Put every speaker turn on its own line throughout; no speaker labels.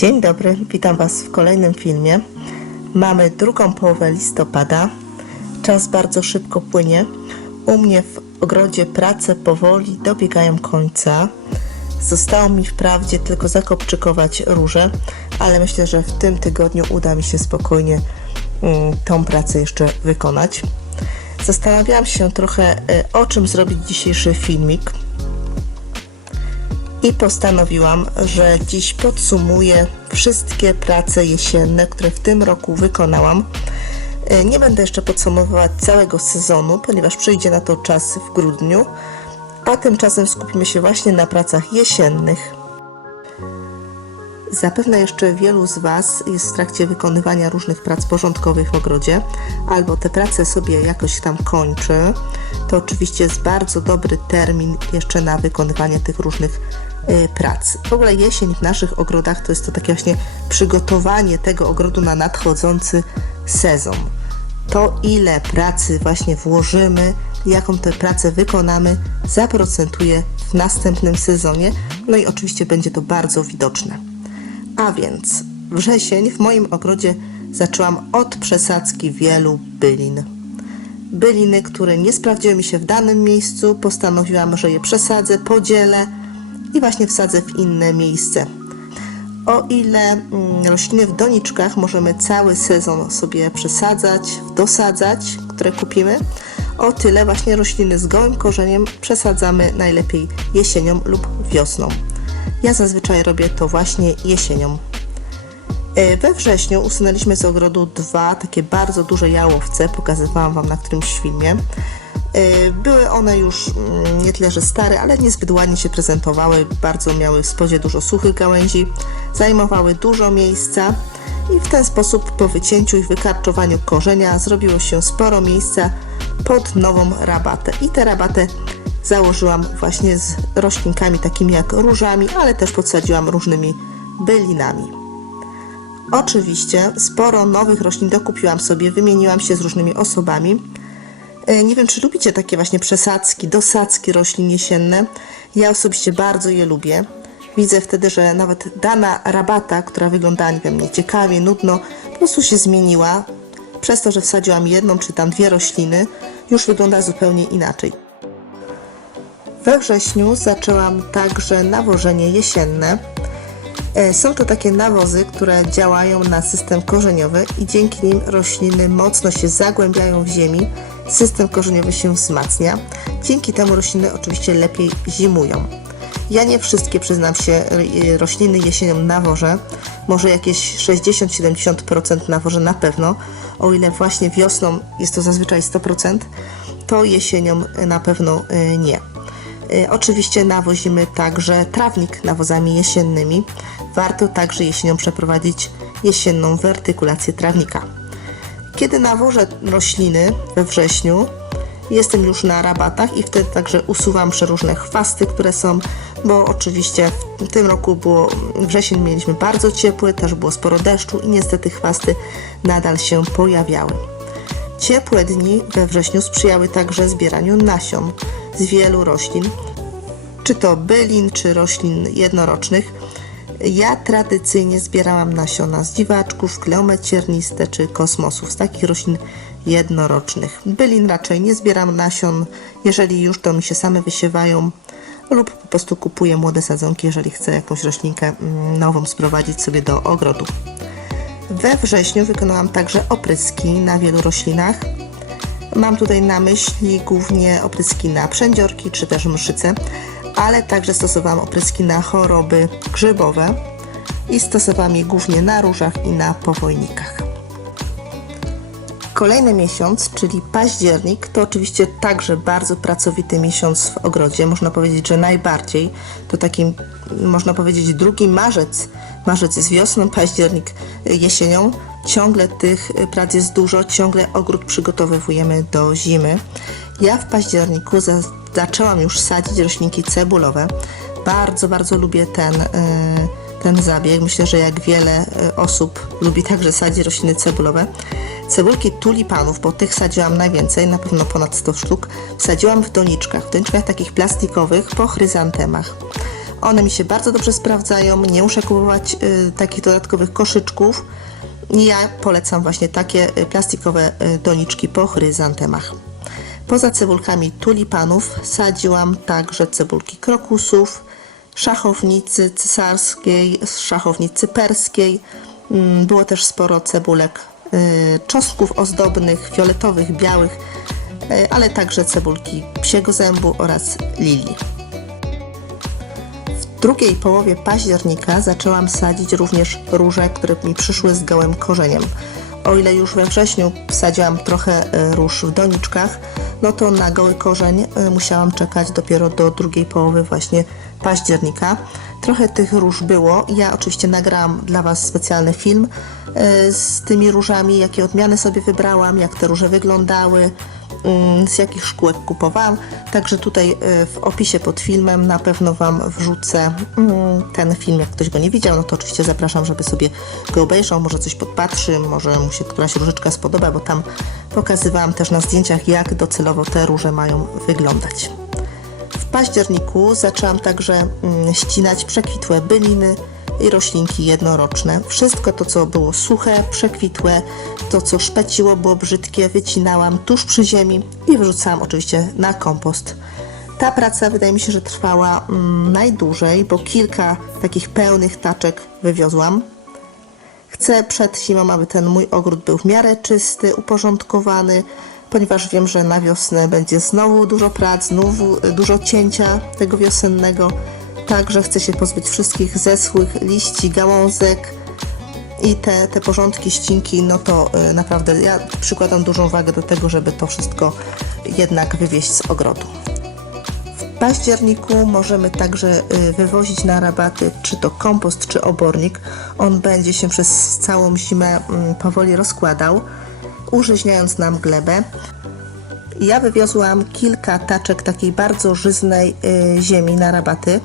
Dzień dobry, witam Was w kolejnym filmie. Mamy drugą połowę listopada. Czas bardzo szybko płynie. U mnie w ogrodzie prace powoli dobiegają końca. Zostało mi wprawdzie tylko zakopczykować róże, ale myślę, że w tym tygodniu uda mi się spokojnie mm, tą pracę jeszcze wykonać. Zastanawiałam się trochę, y, o czym zrobić dzisiejszy filmik i postanowiłam, że dziś podsumuję wszystkie prace jesienne, które w tym roku wykonałam. E, Nie będę jeszcze podsumowywać całego sezonu, ponieważ przyjdzie na to czas w grudniu, a tymczasem skupimy się właśnie na pracach jesiennych. Zapewne jeszcze wielu z Was jest w trakcie wykonywania różnych prac porządkowych w ogrodzie, albo te prace sobie jakoś tam kończy. To oczywiście jest bardzo dobry termin jeszcze na wykonywanie tych różnych y, prac. W ogóle jesień w naszych ogrodach to jest to takie właśnie przygotowanie tego ogrodu na nadchodzący sezon. To ile pracy właśnie włożymy, jaką tę pracę wykonamy, zaprocentuje w następnym sezonie. No i oczywiście będzie to bardzo widoczne. A więc wrzesień w moim ogrodzie zaczęłam od przesadzki wielu bylin. Byliny, które nie sprawdziły mi się w danym miejscu, postanowiłam, że je przesadzę, podzielę i właśnie wsadzę w inne miejsce. O ile mm, rośliny w doniczkach możemy cały sezon sobie przesadzać, dosadzać, które kupimy, o tyle właśnie rośliny z gołym korzeniem przesadzamy najlepiej jesienią lub wiosną. Ja zazwyczaj robię to właśnie jesienią. E, We wrześniu usunęliśmy z ogrodu dwa takie bardzo duże jałowce, pokazywałam Wam na którymś filmie. E, Były one już mm, nie tyle, że stare, ale niezbyt ładnie się prezentowały, bardzo miały w spodzie dużo suchych gałęzi, zajmowały dużo miejsca i w ten sposób po wycięciu i wykarczowaniu korzenia zrobiło się sporo miejsca pod nową rabatę. I tę rabatę założyłam właśnie z roślinkami takimi jak różami, ale też podsadziłam różnymi bylinami. Oczywiście sporo nowych roślin dokupiłam sobie, wymieniłam się z różnymi osobami. E, Nie wiem, czy lubicie takie właśnie przesadzki, dosadzki roślin jesienne. Ja osobiście bardzo je lubię. Widzę wtedy, że nawet dana rabata, która wyglądała, nie wiem, nieciekawie, nudno, po prostu się zmieniła. Przez to, że wsadziłam jedną czy tam dwie rośliny, już wygląda zupełnie inaczej. We wrześniu zaczęłam także nawożenie jesienne. E, Są to takie nawozy, które działają na system korzeniowy i dzięki nim rośliny mocno się zagłębiają w ziemi, system korzeniowy się wzmacnia. Dzięki temu rośliny oczywiście lepiej zimują. Ja nie wszystkie, przyznam się, y, rośliny jesienią nawożę. Może jakieś 60-70% nawożę na pewno. O ile właśnie wiosną jest to zazwyczaj 100%, to jesienią na pewno y, nie. Oczywiście nawozimy także trawnik nawozami jesiennymi. Warto także jesienią przeprowadzić jesienną wertykulację trawnika. Kiedy nawożę rośliny we wrześniu, jestem już na rabatach i wtedy także usuwam przeróżne chwasty, które są, bo oczywiście w tym roku było, wrzesień mieliśmy bardzo ciepły, też było sporo deszczu i niestety chwasty nadal się pojawiały. Ciepłe dni we wrześniu sprzyjały także zbieraniu nasion z wielu roślin, czy to bylin, czy roślin jednorocznych. Ja tradycyjnie zbierałam nasiona z dziwaczków, kleomet cierniste czy kosmosów, z takich roślin jednorocznych. Bylin raczej nie zbieram nasion, jeżeli już to mi się same wysiewają lub po prostu kupuję młode sadzonki, jeżeli chcę jakąś roślinkę mm, nową sprowadzić sobie do ogrodu. We wrześniu wykonałam także opryski na wielu roślinach. Mam tutaj na myśli głównie opryski na przędziorki czy też mszyce, ale także stosowałam opryski na choroby grzybowe i stosowałam je głównie na różach i na powojnikach. Kolejny miesiąc, czyli październik, to oczywiście także bardzo pracowity miesiąc w ogrodzie. Można powiedzieć, że najbardziej. To taki, można powiedzieć, drugi marzec. Marzec jest wiosną, październik jesienią. Ciągle tych prac jest dużo, ciągle ogród przygotowujemy do zimy. Ja w październiku zaczęłam już sadzić roślinki cebulowe. Bardzo, bardzo lubię ten. Yy, ten zabieg. Myślę, że jak wiele e, osób lubi także sadzić rośliny cebulowe. Cebulki tulipanów, bo tych sadziłam najwięcej, na pewno ponad 100 sztuk, sadziłam w doniczkach, w doniczkach takich plastikowych po chryzantemach. One mi się bardzo dobrze sprawdzają, nie muszę kupować y, takich dodatkowych koszyczków. Ja polecam właśnie takie plastikowe doniczki po chryzantemach. Poza cebulkami tulipanów sadziłam także cebulki krokusów, szachownicy cesarskiej, szachownicy perskiej. Mm, Było też sporo cebulek y, czosnków ozdobnych, fioletowych, białych, y, ale także cebulki psiego zębu oraz lilii. W drugiej połowie października zaczęłam sadzić również róże, które mi przyszły z gołym korzeniem. O ile już we wrześniu wsadziłam trochę e, róż w doniczkach, no to na goły korzeń e, musiałam czekać dopiero do drugiej połowy właśnie października. Trochę tych róż było. Ja oczywiście nagrałam dla Was specjalny film e, z tymi różami, jakie odmiany sobie wybrałam, jak te róże wyglądały, z jakich szkółek kupowałam. Także tutaj y, w opisie pod filmem na pewno Wam wrzucę mm, ten film. Jak ktoś go nie widział, no to oczywiście zapraszam, żeby sobie go obejrzał, może coś podpatrzy, może mu się któraś różyczka spodoba, bo tam pokazywałam też na zdjęciach, jak docelowo te róże mają wyglądać. W październiku zaczęłam także mm, ścinać przekwitłe byliny i roślinki jednoroczne. Wszystko to, co było suche, przekwitłe, to, co szpeciło, było brzydkie, wycinałam tuż przy ziemi i wyrzucałam oczywiście na kompost. Ta praca wydaje mi się, że trwała mm, najdłużej, bo kilka takich pełnych taczek wywiozłam. Chcę przed zimą, aby ten mój ogród był w miarę czysty, uporządkowany, ponieważ wiem, że na wiosnę będzie znowu dużo prac, znowu y, dużo cięcia tego wiosennego. Także chcę się pozbyć wszystkich zeschłych liści, gałązek i te, te porządki, ścinki, no to y, naprawdę ja przykładam dużą wagę do tego, żeby to wszystko jednak wywieźć z ogrodu. W październiku możemy także y, wywozić na rabaty czy to kompost, czy obornik. On będzie się przez całą zimę mm, powoli rozkładał, użyźniając nam glebę. Ja wywiozłam kilka taczek takiej bardzo żyznej y, ziemi na rabaty.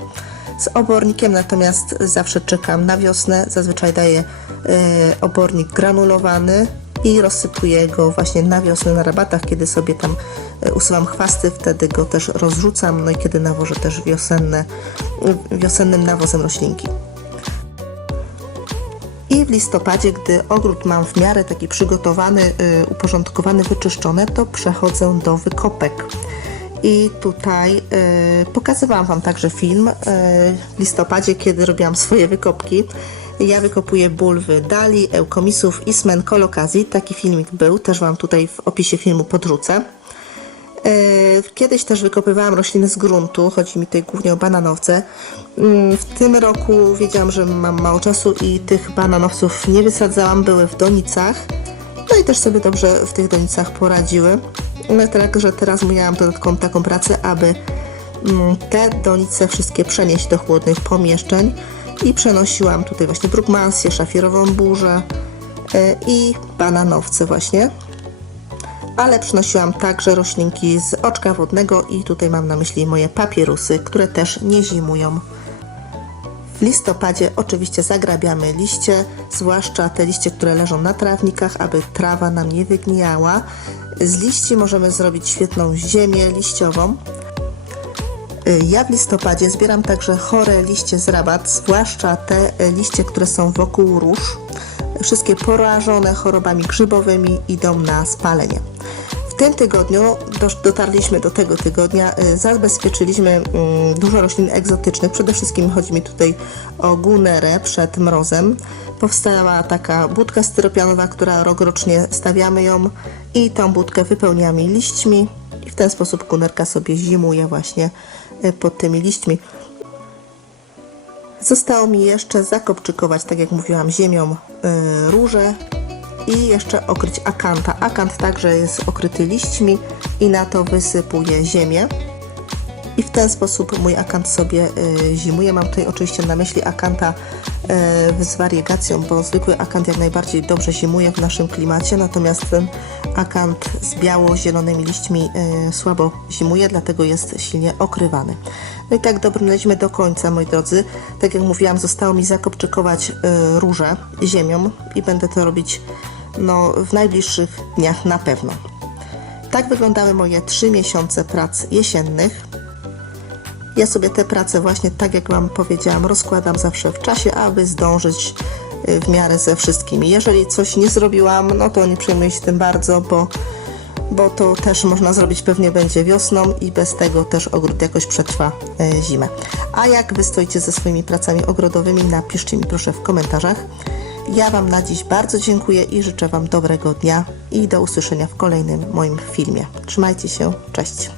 Z obornikiem natomiast zawsze czekam na wiosnę. Zazwyczaj daję y, obornik granulowany i rozsypuję go właśnie na wiosnę na rabatach, kiedy sobie tam y, usuwam chwasty, wtedy go też rozrzucam, no i kiedy nawożę też wiosenne, y, wiosennym nawozem roślinki. I w listopadzie, gdy ogród mam w miarę taki przygotowany, uporządkowany, wyczyszczony, to przechodzę do wykopek. I tutaj y, pokazywałam Wam także film y, w listopadzie, kiedy robiłam swoje wykopki. Ja wykopuję bulwy dali, eukomisów, ismen, kolokazji. Taki filmik był, też Wam tutaj w opisie filmu podrzucę. E, Kiedyś też wykopywałam rośliny z gruntu, chodzi mi tutaj głównie o bananowce. Mm, W tym roku wiedziałam, że mam mało czasu i tych bananowców nie wysadzałam, były w donicach. No i też sobie dobrze w tych donicach poradziły. No także teraz miałam dodatkową taką pracę, aby mm, te donice wszystkie przenieść do chłodnych pomieszczeń i przenosiłam tutaj właśnie brugmansję, szafirową burzę e, i bananowce właśnie ale przynosiłam także roślinki z oczka wodnego i tutaj mam na myśli moje papierusy, które też nie zimują. W listopadzie oczywiście zagrabiamy liście, zwłaszcza te liście, które leżą na trawnikach, aby trawa nam nie wygniała. Z liści możemy zrobić świetną ziemię liściową. Y, Ja w listopadzie zbieram także chore liście z rabat, zwłaszcza te liście, które są wokół róż. Wszystkie porażone chorobami grzybowymi idą na spalenie. Tym tygodniu dotarliśmy do tego tygodnia, y, zabezpieczyliśmy mm, dużo roślin egzotycznych. Przede wszystkim chodzi mi tutaj o gunerę przed mrozem. Powstała taka budka styropianowa, która rokrocznie stawiamy ją i tą budkę wypełniamy liśćmi i w ten sposób gunerka sobie zimuje właśnie y, pod tymi liśćmi. Zostało mi jeszcze zakopczykować, tak jak mówiłam, ziemią y, róże i jeszcze okryć akanta. Akant także jest okryty liśćmi i na to wysypuję ziemię. I w ten sposób mój akant sobie y, zimuje. Mam tutaj oczywiście na myśli akanta y, z wariegacją, bo zwykły akant jak najbardziej dobrze zimuje w naszym klimacie, natomiast ten akant z biało-zielonymi liśćmi y, słabo zimuje, dlatego jest silnie okrywany. No i tak dobrnęliśmy do końca, moi drodzy. Tak jak mówiłam, zostało mi zakopczykować róże ziemią i będę to robić no, w najbliższych dniach na pewno. Tak wyglądały moje trzy miesiące prac jesiennych. Ja sobie te prace właśnie, tak jak Wam powiedziałam, rozkładam zawsze w czasie, aby zdążyć y, w miarę ze wszystkimi. Jeżeli coś nie zrobiłam, no to nie przejmuję się tym bardzo, bo, bo to też można zrobić pewnie będzie wiosną i bez tego też ogród jakoś przetrwa y, zimę. A jak Wy stoicie ze swoimi pracami ogrodowymi, napiszcie mi proszę w komentarzach. Ja Wam na dziś bardzo dziękuję i życzę Wam dobrego dnia i do usłyszenia w kolejnym moim filmie. Trzymajcie się, cześć!